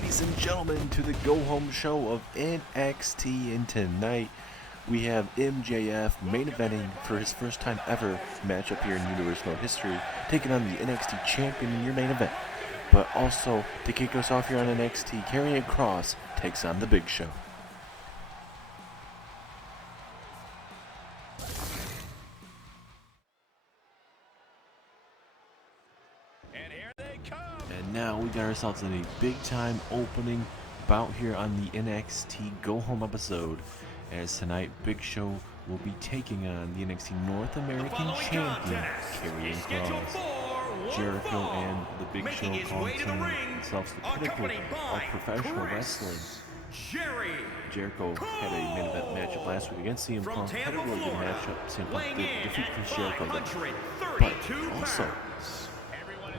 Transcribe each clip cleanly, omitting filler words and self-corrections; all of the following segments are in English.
ladies and gentlemen, to the go-home show of NXT, and tonight we have MJF main eventing for his first time ever matchup here in Universe Mode history, taking on the NXT Champion in your main event. But also, to kick us off here on NXT, Karrion Kross takes on the Big Show. And now we got ourselves in a big-time opening bout here on the NXT Go-Home episode, as tonight Big Show will be taking on the NXT North American Champion, Karrion Kross. Jericho and the Big Show calling themselves the pinnacle of professional wrestling. Jericho had a main event matchup last week against CM Punk, had a really good matchup. CM Punk did defeat Chris Jericho, but also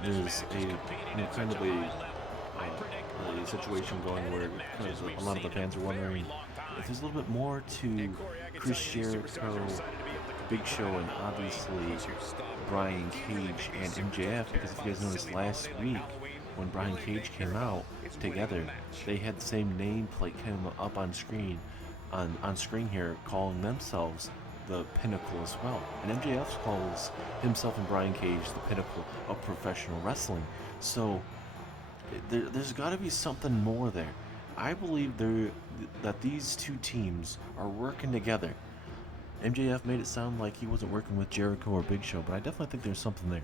there's a kind of a situation going where a lot of the fans are wondering if there's a little bit more to Chris Jericho, Big Show, and obviously Brian Cage and MJF, because if you guys noticed last week when Brian Cage came out together, they had the same nameplate kind of up on screen here, calling themselves the Pinnacle as well. And MJF calls himself and Brian Cage the Pinnacle of professional wrestling. So there's got to be something more there. I believe that these two teams are working together. MJF made it sound like he wasn't working with Jericho or Big Show, but I definitely think there's something there.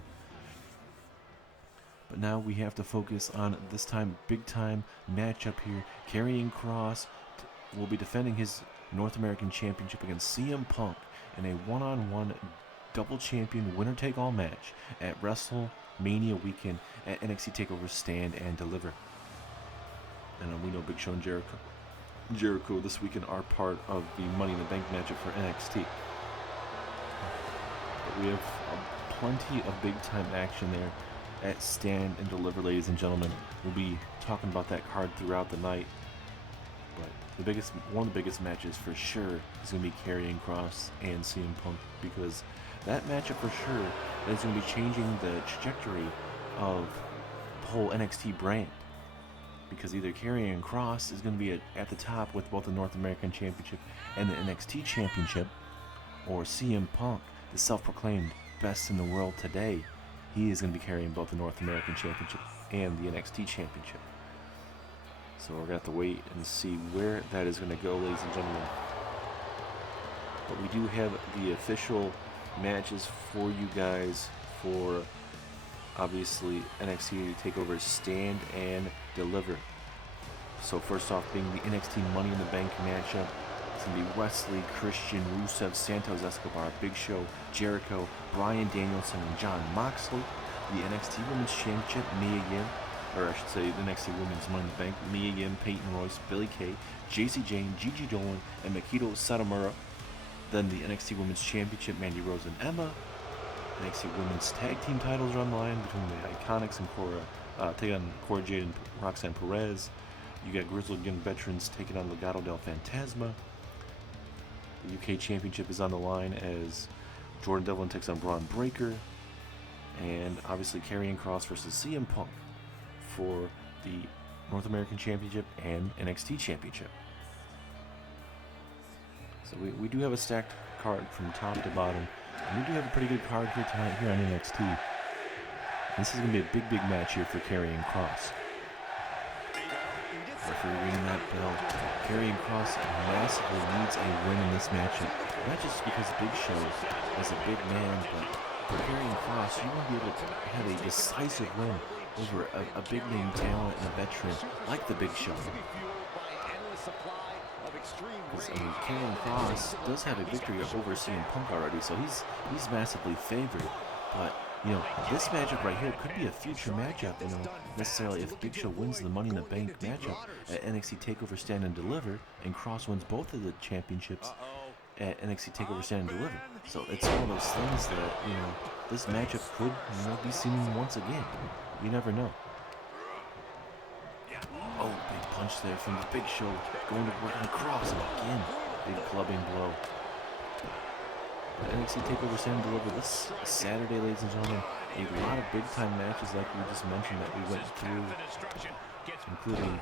But now we have to focus on this time, big-time matchup here. Karrion Kross will be defending his North American Championship against CM Punk in a one-on-one double champion winner-take-all match at WrestleMania weekend at NXT Takeover Stand and Deliver. And we know Big Show and Jericho this weekend are part of the Money in the Bank matchup for NXT. But we have plenty of big-time action there at Stand and Deliver, ladies and gentlemen. We'll be talking about that card throughout the night. But one of the biggest matches for sure is going to be Karrion Kross and CM Punk, because that matchup for sure is going to be changing the trajectory of the whole NXT brand. Because either Karrion Kross is going to be at the top with both the North American Championship and the NXT Championship, or CM Punk, the self-proclaimed best in the world today, he is going to be carrying both the North American Championship and the NXT Championship. So we're going to have to wait and see where that is going to go, ladies and gentlemen. But we do have the official matches for you guys for, obviously, NXT Takeover Stand and Deliver. So first off, being the NXT Money in the Bank matchup, it's going to be Wesley, Christian, Rusev, Santos Escobar, Big Show, Jericho, Bryan Danielson, and Jon Moxley. The NXT Women's Championship, Mia Yim, or I should say the NXT Women's Money in the Bank, Mia Yim, Peyton Royce, Billie Kay, Jacy Jayne, Gigi Dolan, and Mikito Satomura. Then the NXT Women's Championship, Mandy Rose and Emma. NXT Women's Tag Team titles are on the line between the Iconics and taking on Cora Jade and Roxanne Perez. You got Grizzled Young Veterans taking on Legado del Fantasma. The UK Championship is on the line as Jordan Devlin takes on Braun Breaker. And obviously Karrion Kross versus CM Punk for the North American Championship and NXT Championship. So we do have a stacked card from top to bottom. And we do have a pretty good card here tonight here on NXT. This is going to be a big match here for Karrion Kross. Referee ringing that bell. Karrion Kross massively needs a win in this matchup. Not just because Big Show is a big man, but for Karrion Kross, you want to be able to have a decisive win over a big name talent and a veteran like the Big Show. Because Karrion Kross does have a victory over CM Punk already, so he's massively favored. But this matchup right here could be a future matchup. Necessarily if Big Show wins the Money in the Bank matchup at NXT Takeover Stand and Deliver, and Kross wins both of the championships at NXT Takeover Stand and Deliver. So it's one of those things that this matchup could be seen once again. You never know. Oh, big punch there from the Big Show, going to work on Kross, and again, big clubbing blow. NXT Takeover Stand and Deliver this Saturday, ladies and gentlemen. A lot of big-time matches like we just mentioned that we went through, including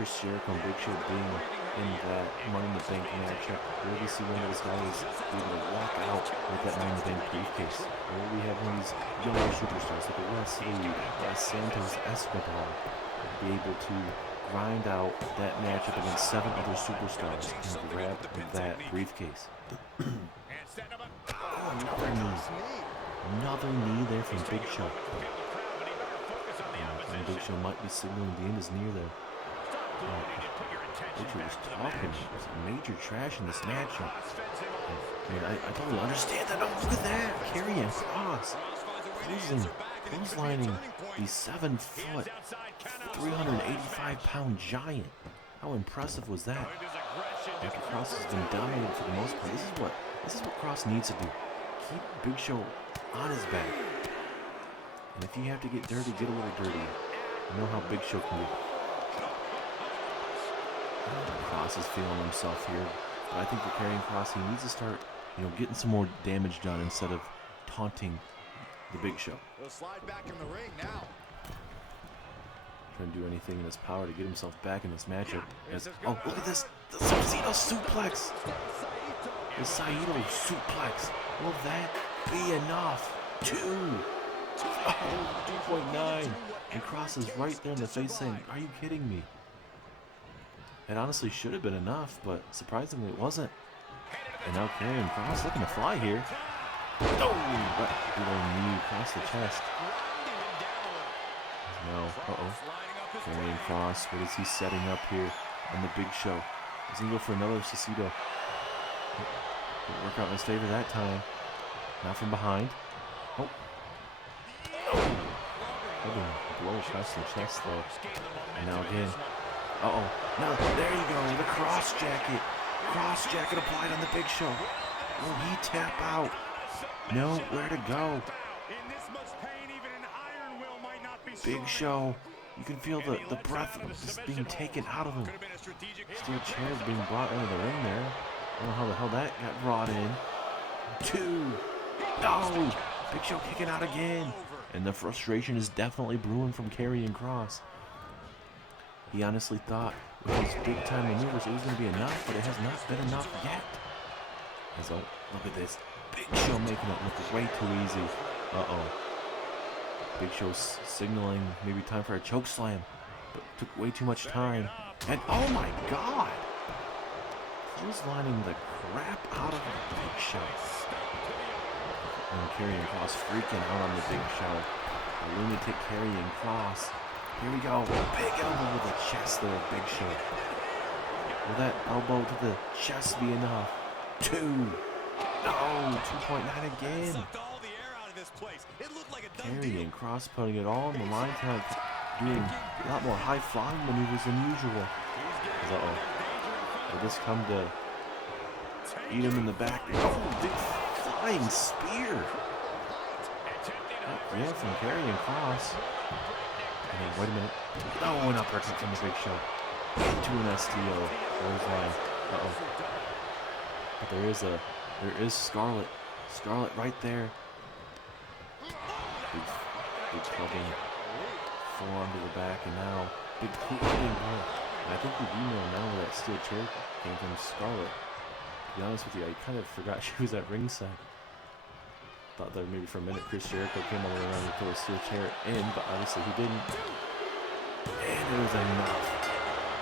Chris Jericho and Big Show being in that Money in the Bank matchup. Will we see one of those guys be able to walk out with that Money in the Bank briefcase? Or will we have one of these younger superstars like a Wes Lee, Santos Escobar be able to grind out that matchup against 7 other superstars and grab that briefcase? Oh, another knee. Another knee there from Big Show. And Big Show might be signaling the end is near there. Big Show was talking some major trash in this matchup. I mean, I totally understand that. Oh, look at that. Karrion Kross clotheslining the 7-foot, 385-pound giant. How impressive was that? After Kross has been dominated for the most part, this is what Kross needs to do. Keep Big Show on his back. And if you have to get dirty, get a little dirty. You know how Big Show can be. Kross is feeling himself here. But I think for Karrion Kross, he needs to start, getting some more damage done instead of taunting the Big Show. He'll slide back in the ring now. Trying to do anything in his power to get himself back in this matchup. Oh, look at this. The Saito suplex. The Saito suplex. Will that be enough? 2. Oh, 2.9. And Kross is right there in the face saying, are you kidding me? It honestly should have been enough, but surprisingly it wasn't. And now Karrion Kross looking to fly here. Oh, right below knee across the chest. No, Karrion Kross, what is he setting up here on the Big Show? He's going to go for another Saito. Didn't work out in his favor that time. Now from behind. Oh. Blow across the chest though. And now again. Now there you go. The cross jacket. Cross jacket applied on the Big Show. Will he tap out? Nowhere to go. Big Show. You can feel the breath just being taken out of him. Steel chairs being brought into the ring there. I don't know how the hell that got brought in. 2. No! Big Show kicking out again. And the frustration is definitely brewing from Karrion Kross. He honestly thought with his big time maneuvers it was going to be enough, but it has not been enough yet. So, look at this. Big Show making it look way too easy. Big Show signaling maybe time for a choke slam, but took way too much time. And oh my God! Clotheslining the crap out of the Big Show. And Karrion Kross freaking out on the Big Show. A lunatic Karrion Kross. Here we go. Big elbow with the chest there, Big Show. Will that elbow to the chest be enough? 2. No, 2.9 again. Karrion Kross putting it all on the line tonight, doing a lot more high-flying maneuvers than usual. Will this come to eat him in the back? Oh, big flying spear. Yeah, from Karrion Kross. Wait a minute. Oh, an uppercut from the Big Show. Into an STO. Clothesline. But there is Scarlett. Scarlett right there. Big clubbing. Forearm to the back, and now big clubbing. And I think we do know now where that steel chair came from. Scarlett. To be honest with you, I kind of forgot she was at ringside. Thought that maybe for a minute Chris Jericho came all the way around and threw a steel chair in, but obviously he didn't. And it was enough.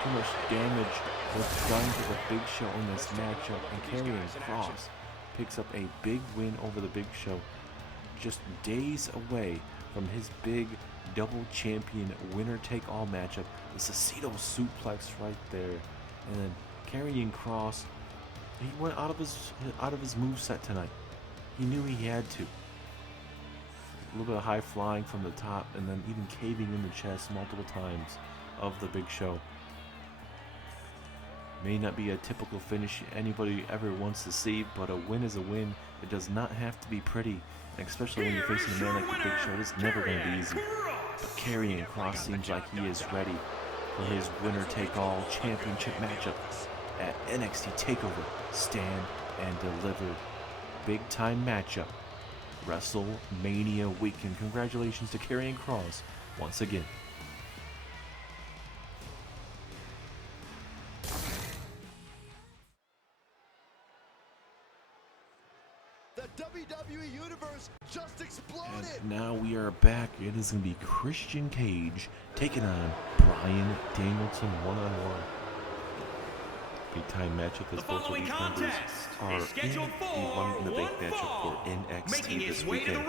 Too much damage was done to the Big Show in this matchup, and Karrion Kross picks up a big win over the Big Show, just days away from his big double champion winner-take-all matchup. The Saito suplex right there, and then Karrion Kross, he went out of his moveset tonight. He knew he had to. A little bit of high flying from the top, and then even caving in the chest multiple times of the Big Show. May not be a typical finish anybody ever wants to see, but a win is a win. It does not have to be pretty, especially when you're facing a man like the Big Show. It's never going to be easy. But Karrion Kross seems like he is ready for his winner-take-all championship matchup at NXT Takeover. Stand and deliver. Big-time matchup. WrestleMania weekend. Congratulations to Karrion Kross once again. WWE Universe just exploded. And now we are back. It is going to be Christian Cage taking on Bryan Danielson one-on-one. Big time matchup as both of these members are in the Money in the Bank matchup for NXT this weekend.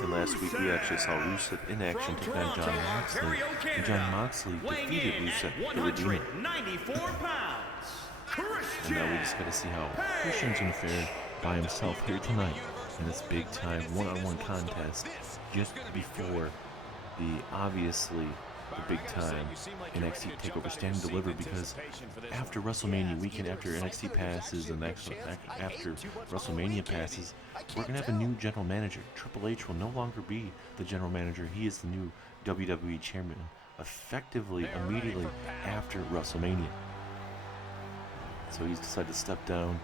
And last week we actually saw Rusev in action taking on Jon Moxley, and Jon Moxley defeated Rusev to redeem it. And now we just got to see how Christian's going to fare by himself here tonight in this big time one-on-one contest just before the obviously the big time NXT Takeover Stand and Deliver, because after WrestleMania weekend, after NXT passes and after WrestleMania passes, we're going to have a new general manager. Triple H will no longer be the general manager. He is the new WWE champion effectively immediately after WrestleMania. So he's decided to step down,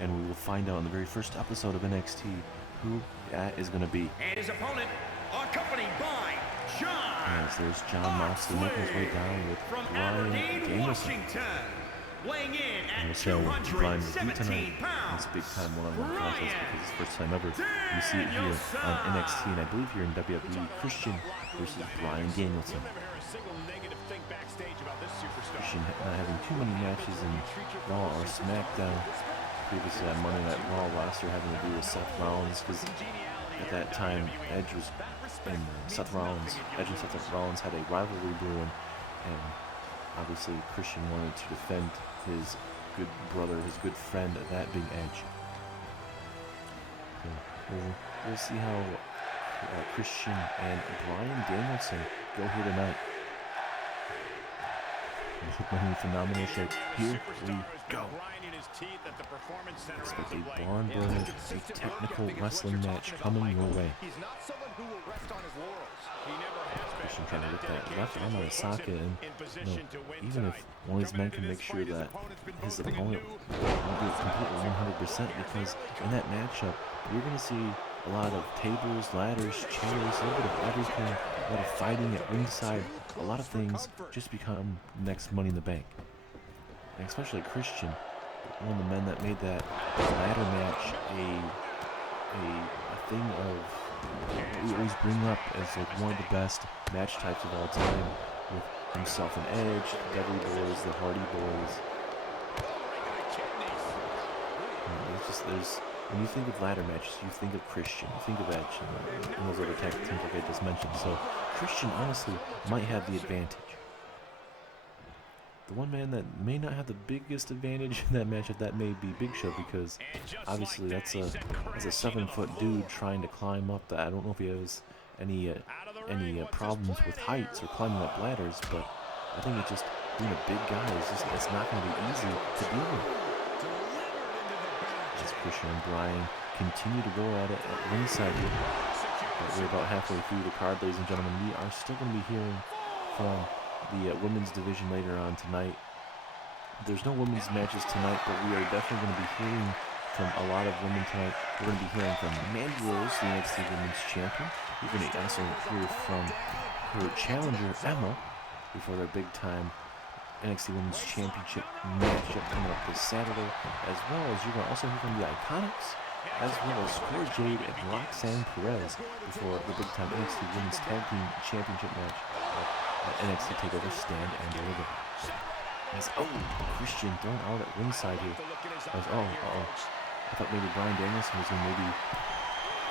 and we will find out in the very first episode of NXT who that is going to be. And his opponent, accompanied by Jon. Yes, there's Jon Moxley making his way down with Bryan Danielson. Weighing in And we'll at see how Bryan will do 217 tonight in pounds. this big time one-on-one contest, because it's the first time ever you see it here on NXT, and I believe here in WWE. Christian versus Bryan Danielson. Christian not having too many matches in Raw or SmackDown. Previously on Monday Night Raw roster having to do with Seth Rollins, because at that time Edge was in Seth Rollins had a rivalry brewing, and obviously Christian wanted to defend his good brother, his good friend, that being Edge. So we'll see how Christian and Bryan Danielson go here tonight. Money phenomenal shape. Here we go. Expect a barn burner, a technical wrestling match coming your way. Christian trying to get that left arm out of socket, and even if one of these men can make sure that his opponent will be completely 100%, because in that matchup you're going to see a lot of tables, ladders, chairs, a little bit of everything, a lot of fighting at ringside. A lot of things just become next Money in the Bank. And especially Christian, one of the men that made that ladder match a thing of we always bring up as like one of the best match types of all time, with himself and Edge, the Dudley Boys, the Hardy Boys. There's when you think of ladder matches, you think of Christian, you think of Edge, and those other tag teams like I just mentioned. So Christian honestly might have the advantage. The one man that may not have the biggest advantage in that matchup, that may be Big Show, because obviously that's a 7-foot dude trying to climb up. I don't know if he has any problems with heights or climbing up ladders, but I think it's just being a big guy it's not going to be easy to deal with. As Christian and Bryan continue to go at it at ringside here. But we're about halfway through the card, ladies and gentlemen. We are still going to be hearing from the women's division later on tonight. There's no women's matches tonight, but we are definitely going to be hearing from a lot of women tonight. We're going to be hearing from Mandy Rose, the NXT Women's Champion. We're going to also hear from her challenger, Emma, before their big-time NXT Women's Championship matchup coming up this Saturday, as well as you're going to also hear from the Iconics, as well as Cora Jade and Roxanne Perez before the big-time NXT Women's Tag Team Championship match at NXT Takeover Stand and Deliver. As Christian thrown out at ringside here. As I thought maybe Bryan Danielson was going to maybe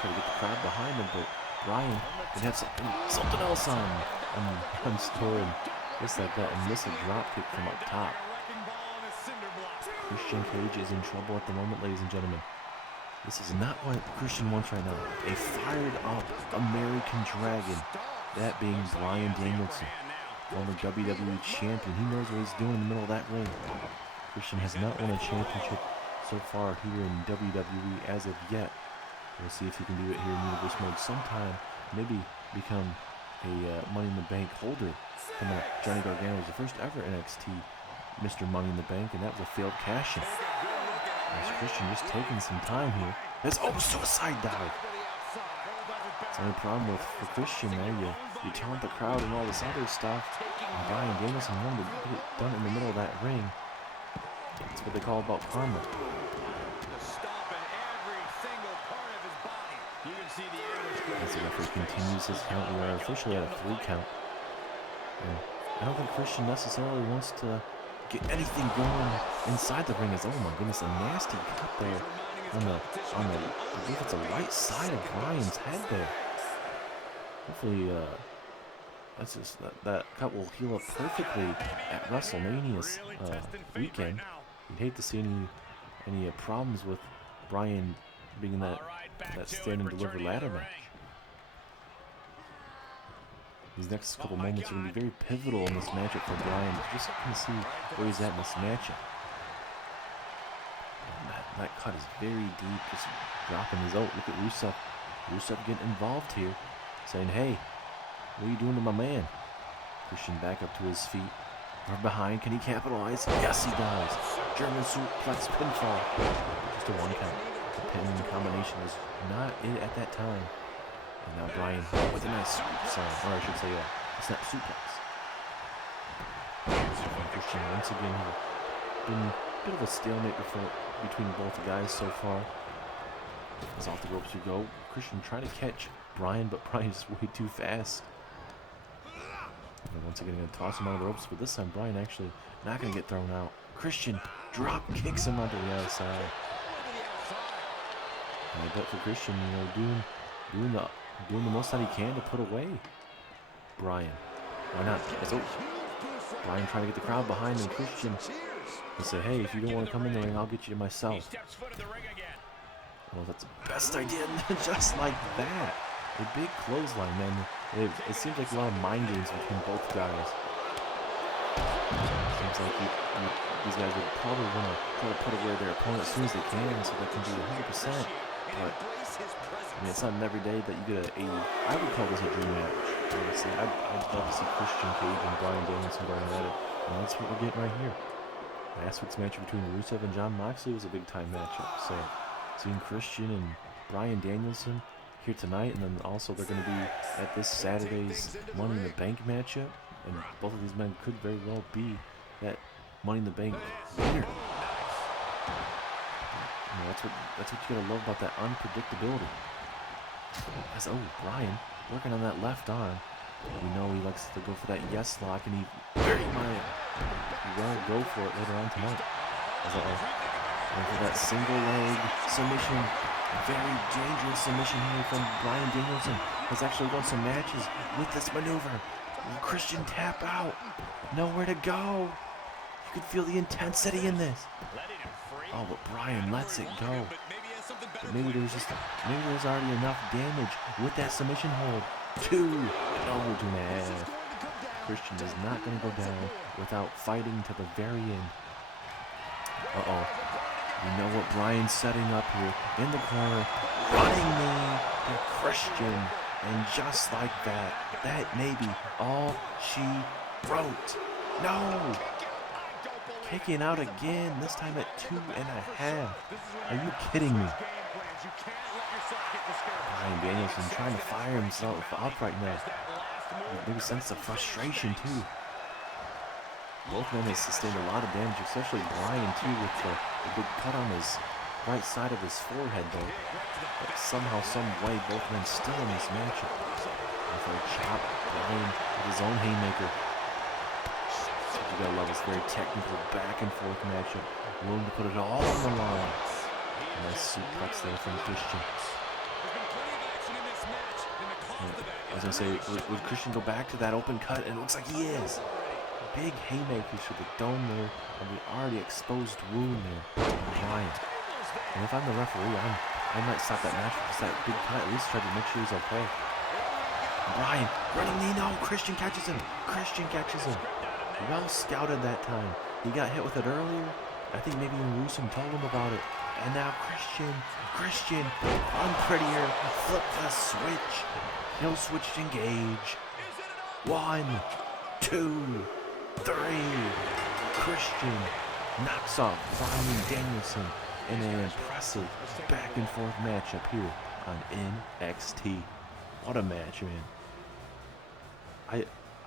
try to get the crowd behind him, but Bryan would have something else on store, and just like that, and miss a drop kick from up top. Christian Cage is in trouble at the moment, ladies and gentlemen. This is not what Christian wants right now. A fired up American Dragon, that being Bryan Danielson, former WWE champion. He knows what he's doing in the middle of that ring. Christian has not won a championship so far here in WWE as of yet. We'll see if he can do it here in Universe Mode sometime. Maybe become a Money in the Bank holder. Johnny Gargano was the first ever NXT Mr. Money in the Bank, and that was a failed cash-in. As Christian just taking some time here. There's suicide dive. That's the only problem for Christian there. You taunt the crowd and all this other stuff. And Bryan Danielson wanted to get it done in the middle of that ring. That's what they call about karma. As the referee continues his count, we are officially at a 3 count. And I don't think Christian necessarily wants to get anything going inside the ring. As, oh my goodness, a nasty cut there on the I believe it's the right side of Bryan's head there. Hopefully, that's just that cut will heal up perfectly at WrestleMania's weekend. You'd hate to see any problems with Bryan being in that stand and deliver ladder match. These next couple moments are going to be very pivotal in this matchup for Bryan. Just looking to see where he's at in this matchup. That cut is very deep, just dropping his out. Look at Rusev. Rusev getting involved here, saying, hey, what are you doing to my man? Christian back up to his feet. From behind, can he capitalize? Yes, he does. German suplex pinfall. Just a 1 count. The pin combination was not it at that time. And now Bryan with a nice or I should say a snap suplex. And Christian once again been a bit of a stalemate between both guys so far. As off the ropes we go. Christian trying to catch Bryan, but Bryan's way too fast. And once again going to toss him out of the ropes, but this time Bryan actually not going to get thrown out. Christian drop kicks him onto the outside. And I bet for Christian, doing the most that he can to put away Bryan. Why not? Bryan trying to get the crowd behind him. Christian and say, hey, if you don't want to come in the ring, I'll get you myself. Well, that's the best idea, just like that. A big clothesline, man. It seems like a lot of mind games between both guys. Seems like these guys would probably want to try to put away their opponent as soon as they can, so they can be 100%. But I mean, it's not every day that you get I would call this a dream match. Honestly, I'd love to see Christian Cage and Bryan Danielson going at it, and that's what we're getting right here. Last week's match between Rusev and Jon Moxley was a big time matchup. So seeing Christian and Bryan Danielson here tonight, and then also they're going to be at this Saturday's Money in the Bank matchup, and both of these men could very well be that Money in the Bank winner. That's what you gotta love about that unpredictability. As Bryan working on that left arm. We know he likes to go for that yes lock, and he will go for it later on tonight. Going for that single leg submission. Very dangerous submission here from Bryan Danielson. Has actually won some matches with this maneuver. Will Christian tap out? Nowhere to go. You can feel the intensity in this. Oh, but Bryan lets it go. But maybe there's already enough damage with that submission hold. 2.5. Christian is not going to go down without fighting to the very end. You know what Bryan's setting up here in the corner. Running knee to Christian. And just like that, that may be all she wrote. No! Kicking out again, this time at 2.5. Are you kidding me? Bryan Danielson trying to fire himself up right now. Maybe sense of frustration too. Both men have sustained a lot of damage, especially Bryan too, with the big cut on his right side of his forehead though. But somehow, some way, both men still in this matchup. And for a chop, Bryan with his own haymaker. You gotta love this very technical back and forth matchup. Willing to put it all on the line. Nice suplex there from Christian. I was gonna say, would Christian go back to that open cut? And it looks like he is. Big haymakers for the dome there, and the already exposed wound there from Bryan. And if I'm the referee, I might stop that match because that big cut, at least try to make sure he's okay. Bryan, running knee, no, Christian catches him. Christian catches him. Well scouted that time. He got hit with it earlier. I think maybe Rusev told him about it. And now Christian, unprettier, flip the switch. He'll switch to engage. 1, 2, 3. Christian knocks off Bryan Danielson in an impressive back and forth matchup here on NXT. What a match, man.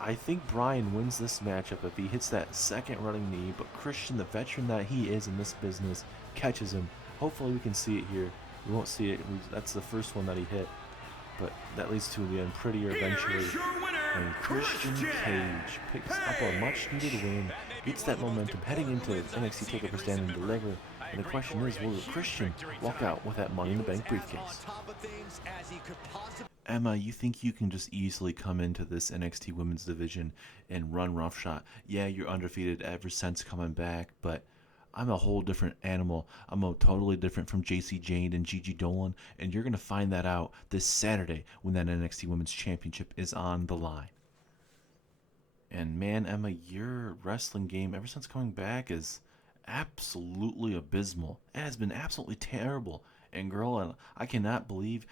I think Bryan wins this matchup if he hits that second running knee, but Christian, the veteran that he is in this business, catches him. Hopefully we can see it here. We won't see it. That's the first one that he hit. but that leads to the unprettier eventually. Here's your winner, And Christian Cage picks up a much-needed win, gets that momentum heading into NXT TakeOver Stand and Deliver. And the question is, will Christian walk out with that Money in the Bank briefcase? Emma, you think you can just easily come into this NXT Women's Division and run roughshod? Yeah, you're undefeated ever since coming back, but I'm a whole different animal. I'm a totally different from JC Jane and Gigi Dolan, and you're going to find that out this Saturday when that NXT Women's Championship is on the line. And man, Emma, your wrestling game ever since coming back is absolutely abysmal. It has been absolutely terrible. And girl, I cannot believe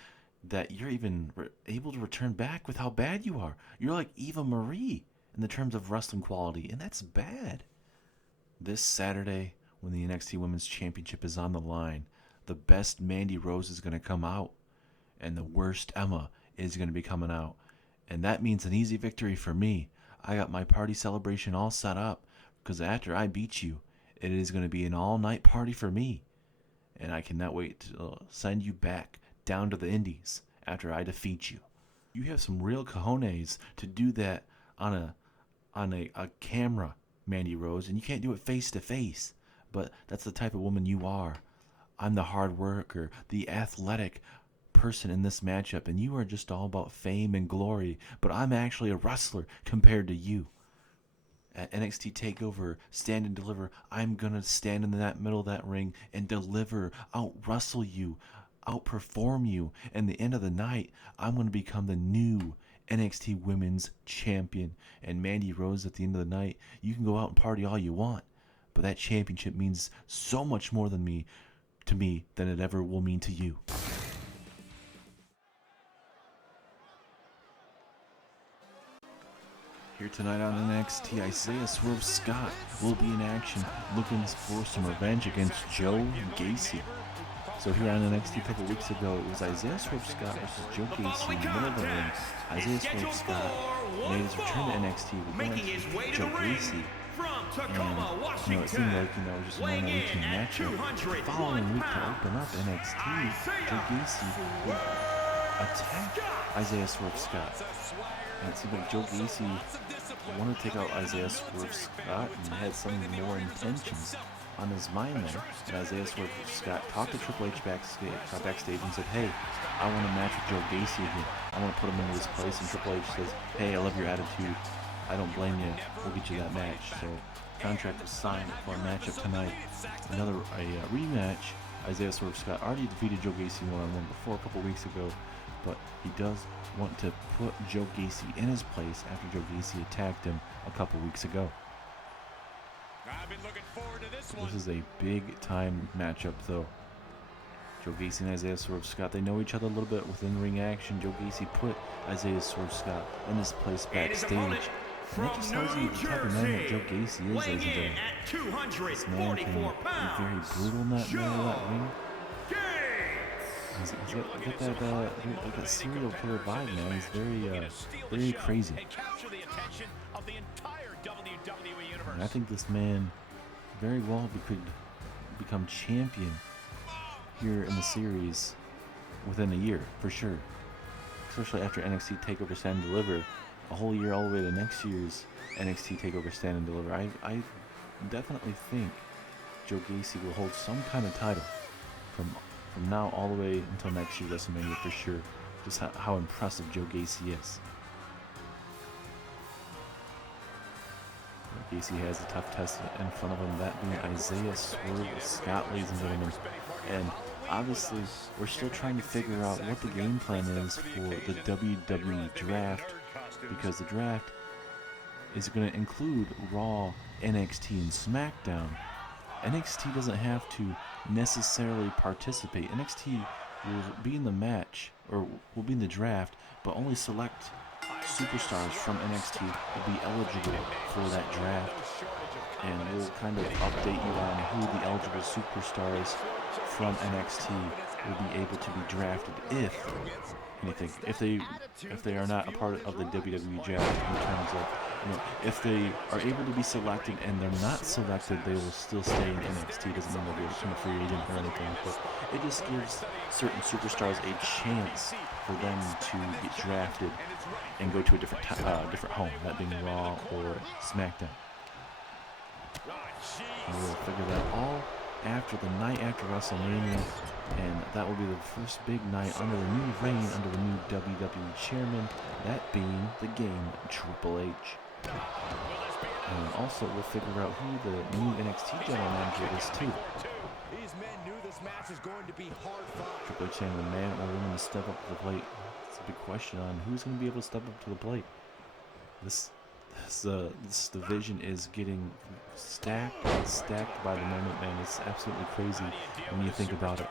that you're even able to return back with how bad you are. You're like Eva Marie in the terms of wrestling quality, and that's bad. This Saturday, when the NXT Women's Championship is on the line, the best Mandy Rose is going to come out, and the worst Emma is going to be coming out. And that means an easy victory for me. I got my party celebration all set up, because after I beat you, it is going to be an all-night party for me. And I cannot wait to send you back down to the Indies after I defeat you. You have some real cojones to do that on a camera, Mandy Rose, and you can't do it face to face. But that's the type of woman you are. I'm the hard worker, the athletic person in this matchup, and you are just all about fame and glory, but I'm actually a wrestler compared to you. At NXT TakeOver, Stand and Deliver, I'm gonna stand in that middle of that ring and deliver, out-wrestle you, outperform you, and the end of the night, I'm gonna become the new NXT Women's Champion. And Mandy Rose, at the end of the night, you can go out and party all you want, but that championship means so much more to me than it ever will mean to you. Here tonight on NXT, Isaiah Swerve Scott will be in action looking for some revenge against Joe Gacy. So here on NXT a couple weeks ago, it was Isaiah Swerve Scott versus Joe Gacy in the middle of the ring. Isaiah Swerve Scott made his return to NXT with Joe Gacy. And, it seemed like, it was just a normal routine matchup. The following week to open up NXT, Joe Gacy would attack Isaiah Swerve Scott. And it seemed like Joe Gacy wanted to take out Isaiah Swerve Scott and had some more intentions on his mind there. And Isaiah Swerve Scott talked to Triple H backstage and said, hey, I want to match with Joe Gacy again. I want to put him into this place. And Triple H says, hey, I love your attitude. I don't blame you. We'll get you that match. So contract was signed for a matchup tonight. A rematch. Isaiah Swerve Scott already defeated Joe Gacy one-on-one before a couple weeks ago, but he does want to put Joe Gacy in his place after Joe Gacy attacked him a couple weeks ago. I've been looking forward to this one. This is a big time matchup though. Joe Gacy and Isaiah Swerve Scott, they know each other a little bit within ring action. Joe Gacy put Isaiah Swerve Scott in his place backstage. And that just tells you the type of man that Joe Gacy is, ladies and gentlemen. This man can be very brutal in that middle of that ring. He's got that serial killer vibe, man. He's very crazy. And I think this man very well could become champion here in the series within a year, for sure. Especially after NXT TakeOver Stand and Deliver, a whole year all the way to next year's NXT TakeOver Stand and Deliver. I definitely think Joe Gacy will hold some kind of title from now all the way until next year WrestleMania for sure. Just how impressive Joe Gacy is. Gacy has a tough test in front of him, that being Isaiah Swerve Scott, ladies and gentlemen. And obviously, we're still trying to figure out what the game plan is for the WWE Draft, because the draft is going to include Raw, NXT, and SmackDown. NXT doesn't have to necessarily participate. NXT will be in the match, or will be in the draft, but only select superstars from NXT will be eligible for that draft. And we'll kind of update you on who the eligible superstars from NXT will be able to be drafted if they are not a part of the WWE draft in terms of if they are able to be selected and they're not selected, they will still stay in NXT. Doesn't mean they'll become a free agent or anything, but it just gives certain superstars a chance for them to get drafted and go to a different home, that being Raw or SmackDown. And we'll figure that all after the night after WrestleMania, and that will be the first big night under the new reign, under the new WWE chairman, that being the game Triple H. And also we'll figure out who the new NXT general manager is too. These men knew this match was going to be hard fought. Triple H saying the man or woman to step up to the plate. It's a big question on who's going to be able to step up to the plate. This division is getting stacked by the moment, man. It's absolutely crazy when you think about it.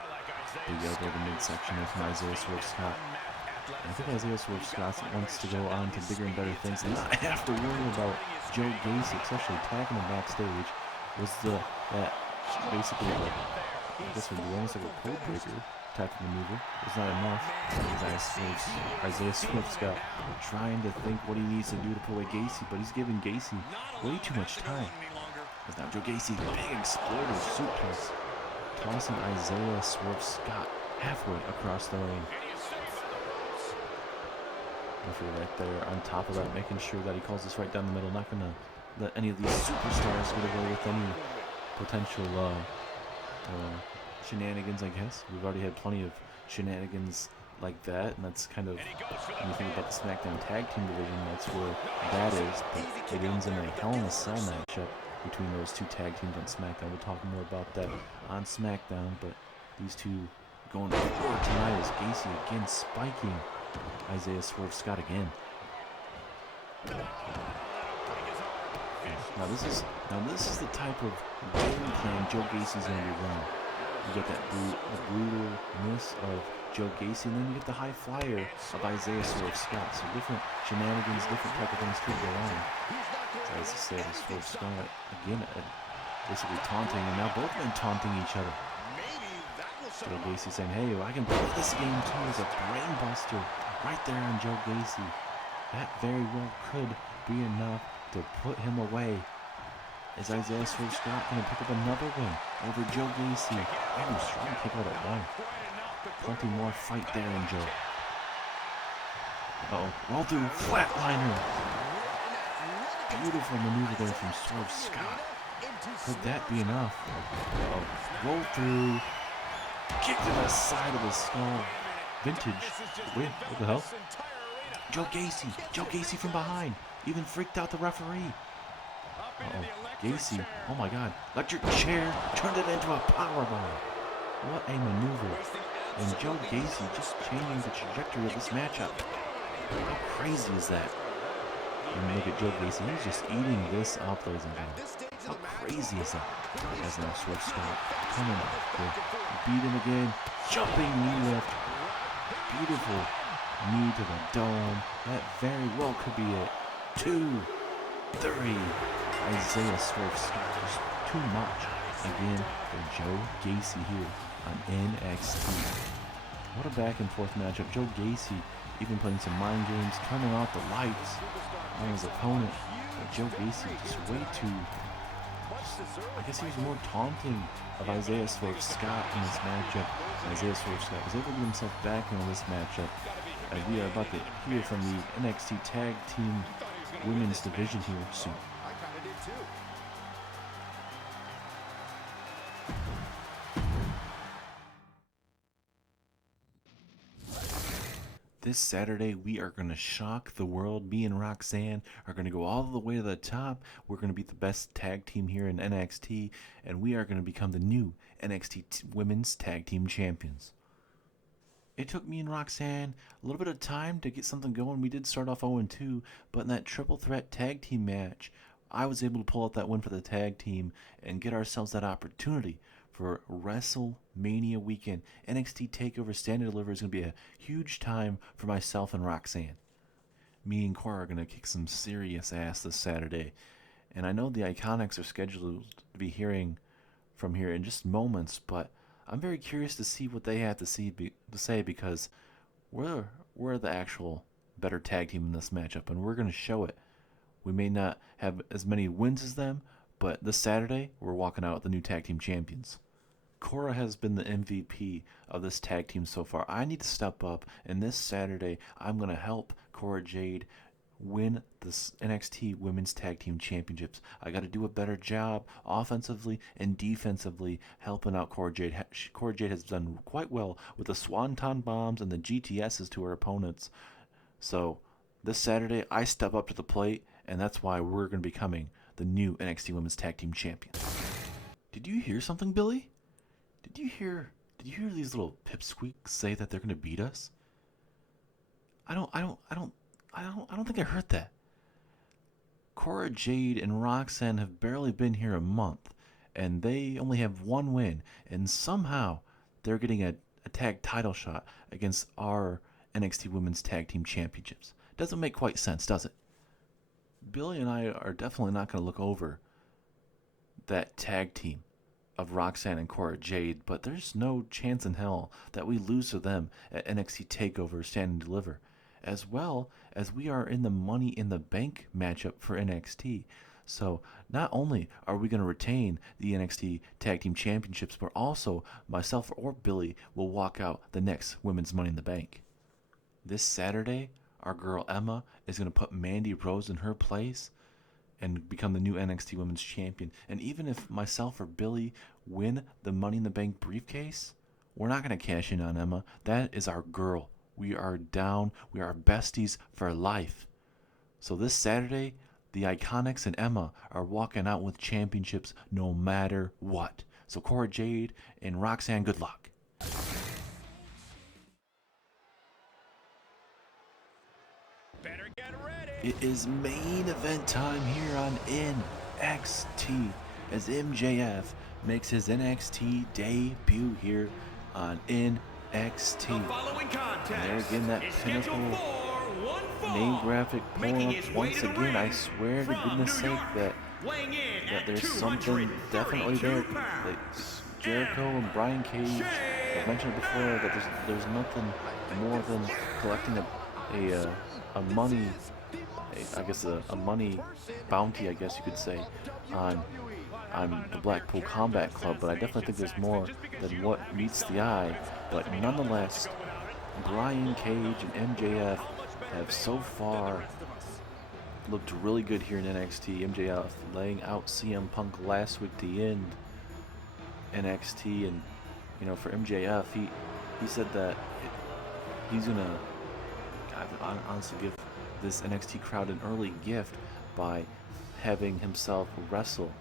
Big elbow to midsection from Isaiah Swerve Scott. And I think Isaiah Swerve Scott wants to go on to bigger and better things and not have to worry about Joe Gacy, especially attacking him backstage. Was that basically I guess we're doing almost like a code breaker type of maneuver. It's not enough. Isaiah Swerve Scott trying to think what he needs to do to pull away Gacy, but he's giving Gacy way too much time. As now Joe Gacy, big exploder suplex, tossing Isaiah Swerve Scott halfway across the ring. Referee right there on top of that, making sure that he calls this right down the middle. Not going to let any of these superstars get away with any potential shenanigans, I guess. We've already had plenty of shenanigans like that, and that's kind of, when you think about the SmackDown Tag Team division, that's where that is. But it ends in a Hell in a Cell matchup between those two tag teams on SmackDown. We'll talk more about that on SmackDown, but these two going forward tonight is Gacy again spiking Isaiah Swerve Scott again. Now this is the type of game plan Joe Gacy's going to be running. You get that brutalness of Joe Gacy, and then you get the high flyer of Isaiah Swerve Scott. So different shenanigans, different type of things could go on. So as I said, Swerve Scott again basically taunting, and now both men taunting each other. Joe Gacy saying, "Hey, I can play this game too," as a brain buster right there on Joe Gacy. That very well could be enough to put him away. Is Isaiah Swerve Scott going to pick up another win over Joe Gacy? And he's trying to take out at one. Plenty more fight there in Joe. Roll through flatliner. Beautiful maneuver there from Swerve Scott. Could that be enough? Roll through. Kick to the side of the skull. Vintage. Wait, what the hell? Joe Gacy from behind. Even freaked out the referee. Gacy, oh my god, electric chair, turned it into a powerbomb. What a maneuver. And Joe Gacy just changing the trajectory of this matchup. How crazy is that? And look at Joe Gacy, he's just eating this up, ladies and gentlemen. How crazy is that? As now Swerve Scott coming up to beat him again. Jumping knee lift. Beautiful knee to the dome. That very well could be it. 2, 3. Isaiah Swerve Scott, just too much again for Joe Gacy here on NXT. What a back and forth matchup. Joe Gacy even playing some mind games, turning off the lights on his opponent. But Joe Gacy just way too, I guess he was more taunting of Isaiah Swerve Scott in this matchup. Isaiah Swerve Scott was able to get himself back into this matchup. As we are about to hear from the NXT Tag Team Women's Division here soon. This Saturday, we are going to shock the world. Me and Roxanne are going to go all the way to the top. We're going to be the best tag team here in NXT, and we are going to become the new NXT Women's Tag Team Champions. It took me and Roxanne a little bit of time to get something going. We did start off 0-2, but in that triple threat tag team match, I was able to pull out that win for the tag team and get ourselves that opportunity for WrestleMania weekend. NXT Takeover Stand and Deliver is going to be a huge time for myself and Roxanne. Me and Cora are going to kick some serious ass this Saturday. And I know the Iconics are scheduled to be hearing from here in just moments, but I'm very curious to see what they have to say because we're the actual better tag team in this matchup, and we're going to show it We may not have as many wins as them, but this Saturday, we're walking out with the new tag team champions. Cora has been the MVP of this tag team so far. I need to step up, and this Saturday, I'm going to help Cora Jade win the NXT Women's Tag Team Championships. I got to do a better job offensively and defensively helping out Cora Jade. Cora Jade has done quite well with the Swanton Bombs and the GTSs to her opponents. So this Saturday, I step up to the plate, and that's why we're going to be becoming the new NXT Women's Tag Team Champions. Did you hear something, Billy? Did you hear these little pipsqueaks say that they're going to beat us? I don't think I heard that. Cora Jade and Roxanne have barely been here a month, and they only have one win, and somehow they're getting a tag title shot against our NXT Women's Tag Team Championships. Doesn't make quite sense, does it? Billy and I are definitely not going to look over that tag team of Roxanne and Cora Jade, but there's no chance in hell that we lose to them at NXT TakeOver Stand and Deliver, as well as we are in the Money in the Bank matchup for NXT. So not only are we going to retain the NXT Tag Team Championships, but also myself or Billy will walk out the next Women's Money in the Bank. This Saturday, our girl Emma is going to put Mandy Rose in her place and become the new NXT Women's Champion. And even if myself or Billy win the Money in the Bank briefcase, we're not going to cash in on Emma. That is our girl. We are down. We are besties for life. So this Saturday, the Iconics and Emma are walking out with championships no matter what. So Cora Jade and Roxanne, good luck. Better get ready. It is main event time here on NXT as MJF makes his NXT debut here on NXT. The following contest And there again, that is pinnacle scheduled for one fall. name graphic Making pulling his up way once to the again. I ring swear to from goodness New sake York, that weighing in at there's something definitely there. 232 pounds, Like Jericho and Brian Cage, I've mentioned it before that there's nothing more than collecting a money, a money bounty, I guess you could say, on the Blackpool Combat Club. But I definitely think there's more than what meets the eye. But nonetheless, Brian Cage and MJF have so far looked really good here in NXT. MJF laying out CM Punk last week to end NXT, and for MJF, he said that he's gonna honestly give this NXT crowd an early gift by having himself wrestle.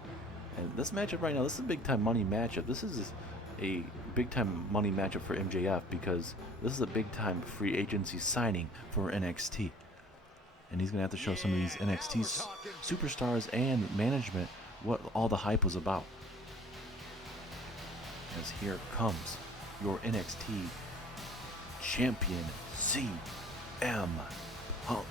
And this matchup right now, this is a big time money matchup. This is a big time money matchup for MJF because this is a big time free agency signing for NXT. And he's going to have to show some of these NXT superstars and management what all the hype was about. As here comes your NXT champion, CM Punk.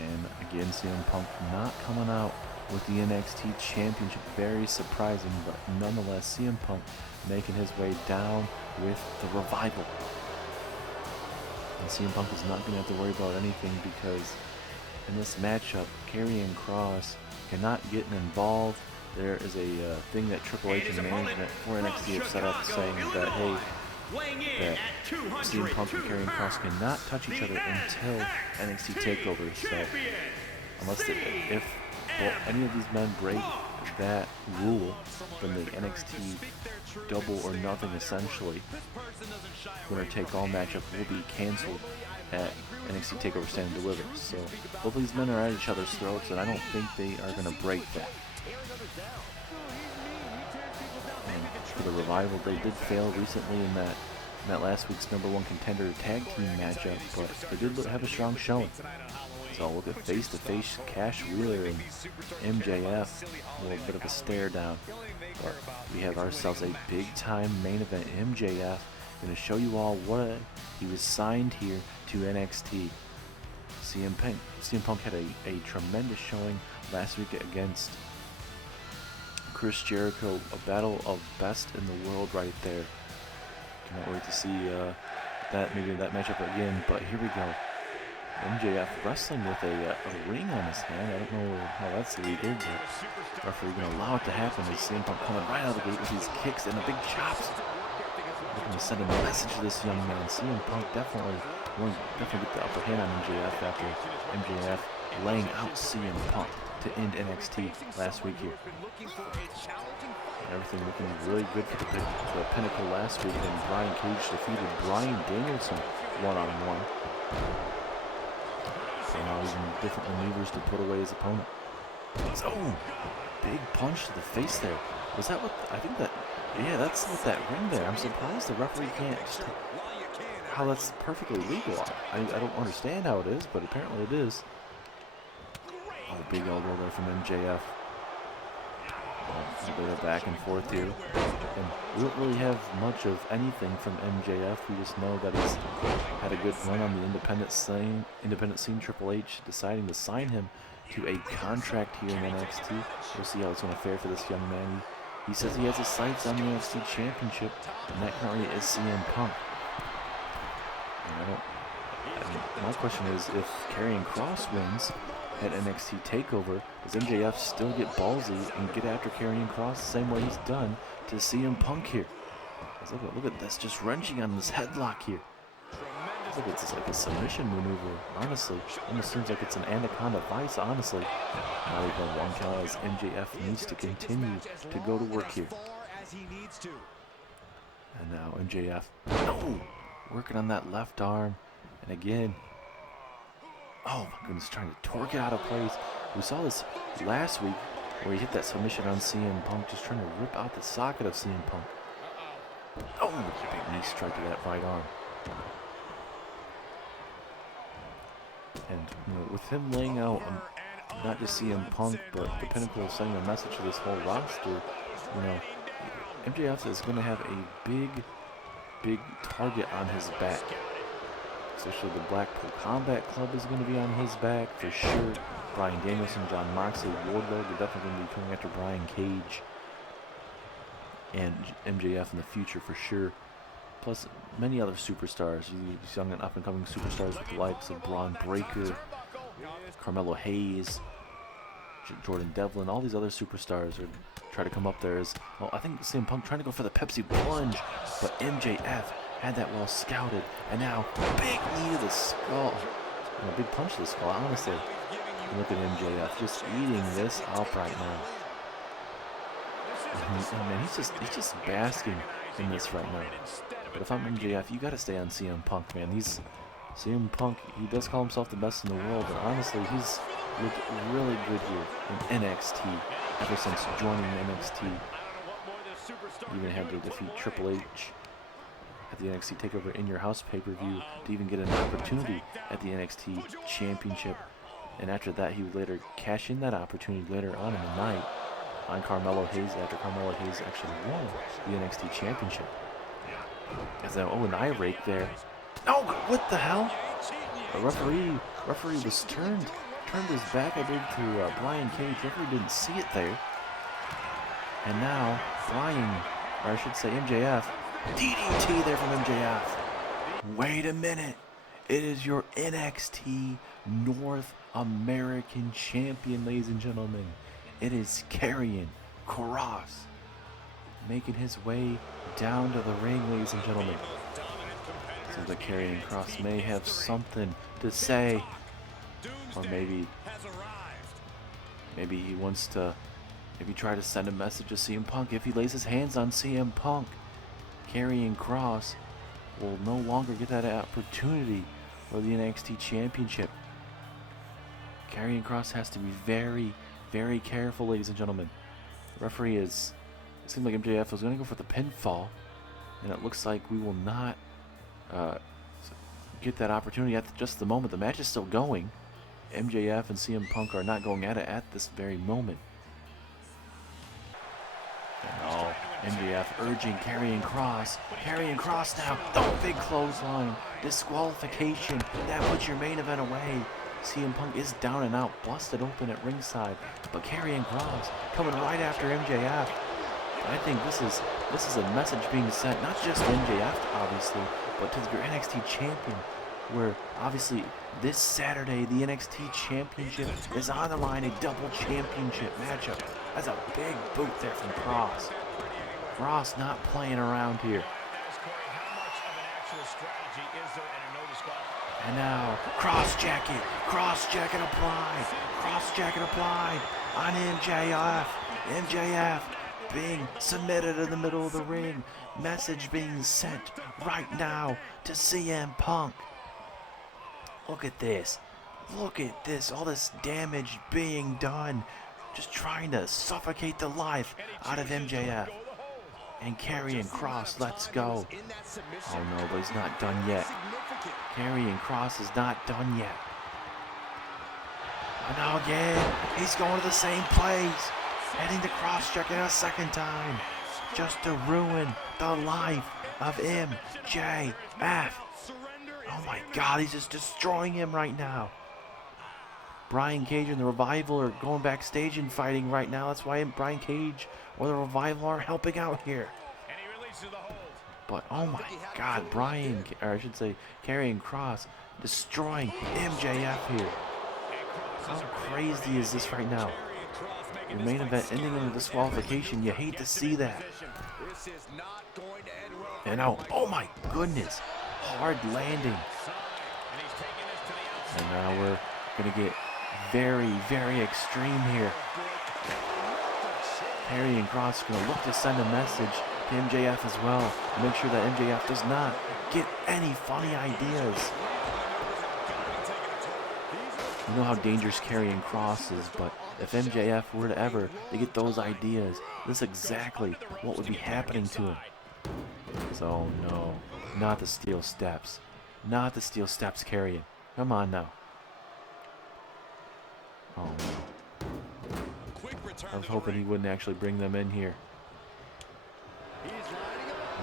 And again, CM Punk not coming out with the NXT Championship. Very surprising, but nonetheless, CM Punk making his way down with the Revival. And CM Punk is not going to have to worry about anything because in this matchup, Karrion Kross cannot get involved. There is a thing that Triple H and management for NXT have set up saying that, hey, that CM Punk and Karrion Kross cannot touch each other until NXT TakeOver. So unless if any of these men break that rule, then the NXT double or nothing essentially winner take all matchup will be canceled at NXT TakeOver Stand and Deliver. So both of these men are at each other's throats, and I don't think they are going to break that. And for the Revival, they did fail recently in that last week's #1 contender tag team matchup, but they did have a strong showing. So look at face-to-face Cash Wheeler and MJF, a little bit of a stare down. But we have ourselves a big-time main event. MJF going to show you all what he was signed here to NXT. CM Punk had a tremendous showing last week against Chris Jericho, a battle of best in the world right there. Cannot wait to see that matchup again. But here we go. MJF wrestling with a ring on his hand. I don't know how that's legal, but referee going to allow it to happen. As CM Punk coming right out of the gate with these kicks and the big chops. Looking to send a message to this young man. CM Punk definitely get the upper hand on MJF after MJF laying out CM Punk to end NXT last week here. Everything looking really good for the Pinnacle last week. And Brian Cage defeated Bryan Danielson one-on-one. So now using different maneuvers to put away his opponent. Oh, big punch to the face there. Was that what, I think that, yeah, that's what that ring there. I'm surprised the referee can't just, how that's perfectly legal. I don't understand how it is, but apparently it is. Oh, big elbow there from MJF. A bit of back and forth here. And we don't really have much of anything from MJF. We just know that he's had a good run on the independent scene. Triple H deciding to sign him to a contract here in NXT. We'll see how it's going to fare for this young man. He says he has his sights on the NXT Championship, and that currently is CM Punk. And my question is, if Karrion Kross wins at NXT Takeover, does MJF still get ballsy and get after Karrion Kross the same way he's done to CM Punk here? Look at this, just wrenching on this headlock here. Look, it's like a submission maneuver, honestly. Almost seems like it's an anaconda vice, honestly. Not even one count, as MJF needs to continue to go to work here. And now MJF, no! Working on that left arm. And again, oh my goodness, trying to torque it out of place. We saw this last week where he hit that submission on CM Punk, just trying to rip out the socket of CM Punk. Oh, big knee strike to that right arm. And with him laying out not just CM Punk, but the Pinnacle sending a message to this whole roster, MJF is going to have a big target on his back. Especially the Blackpool Combat Club is going to be on his back for sure. Bryan Danielson, Jon Moxley, Wardlow, they're definitely going to be coming after Brian Cage and MJF in the future for sure. Plus many other superstars, these young and up-and-coming superstars with the likes of Braun Breaker, Carmelo Hayes, Jordan Devlin, all these other superstars are trying to come up there. I think CM Punk trying to go for the Pepsi plunge, but MJF had that well scouted, and now big knee to the skull, and a big punch to the skull. Honestly, look at MJF just eating this up right now. And he's just basking in this right now. But if I'm MJF, you got to stay on CM Punk, man. CM Punk, he does call himself the best in the world, but honestly, he's looked really good here in NXT ever since joining NXT. He even had to defeat Triple H at the NXT Takeover In Your House pay-per-view to even get an opportunity at the NXT Championship. And after that, he would later cash in that opportunity later on in the night on Carmelo Hayes, after Carmelo Hayes actually won the NXT Championship. As an eye rake there. Oh, what the hell? The referee was turned his back, I believe, to Brian Cage. Referee didn't see it there. And now MJF, DDT there from MJF. Wait a minute. It is your NXT North American champion, ladies and gentlemen. It is Karrion Kross making his way down to the ring, ladies and gentlemen. So the Karrion Kross may have something to say, or maybe he wants to try to send a message to CM Punk. If he lays his hands on CM Punk, Karrion Kross will no longer get that opportunity for the NXT Championship. Karrion Kross has to be very, very careful, ladies and gentlemen. The referee it seemed like MJF was going to go for the pinfall, and it looks like we will not get that opportunity at just the moment. The match is still going. MJF and CM Punk are not going at it at this very moment. And MJF urging Karrion Kross. Karrion Kross now. Oh, big clothesline. Disqualification. That puts your main event away. CM Punk is down and out, busted open at ringside. But Karrion Kross coming right after MJF. I think this is a message being sent, not just to MJF, obviously, but to your NXT champion, where obviously This Saturday, the NXT Championship is on the line, a double championship matchup. That's a big boot there from Kross. Kross not playing around here. And now, cross jacket applied on MJF. MJF being submitted in the middle of the ring. Message being sent right now to CM Punk. Look at this. All this damage being done. Just trying to suffocate the life out of MJF. And Karrion Kross, let's go. Oh no, but he's not done yet. Karrion Kross is not done yet. And now again, he's going to the same place. Heading to cross-check a second time. Just to ruin the life of MJF. Oh my God, he's just destroying him right now. Brian Cage and the Revival are going backstage and fighting right now. That's why Brian Cage or the Revival are helping out here. But oh my God, Karrion Kross destroying MJF here. How crazy is this right now? Your main event ending in a disqualification. You hate to see that. And now, oh my goodness, hard landing. And now we're gonna get very, very extreme here. Karrion Kross is gonna look to send a message to MJF as well. Make sure that MJF does not get any funny ideas. You know how dangerous Karrion Kross is, but if MJF were to ever to get those ideas, this is exactly what would be happening to him. So no, not the steel steps. Not the steel steps, Karrion. Come on now. Oh no. I was hoping he wouldn't actually bring them in here. Oh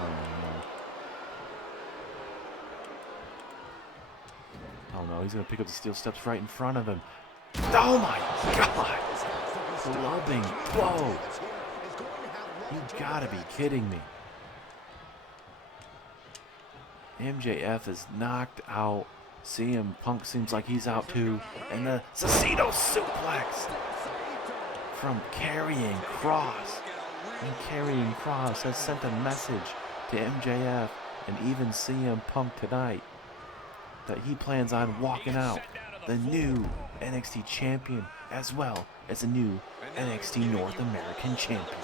no. Oh no, he's gonna pick up the steel steps right in front of him. Oh my God! Clubbing blow! You gotta be kidding me. MJF is knocked out. CM Punk seems like he's out too. And the Cicino suplex from Karrion Kross. And Karrion Kross has sent a message to MJF and even CM Punk tonight that he plans on walking out the new NXT Champion as well as the new NXT North American Champion.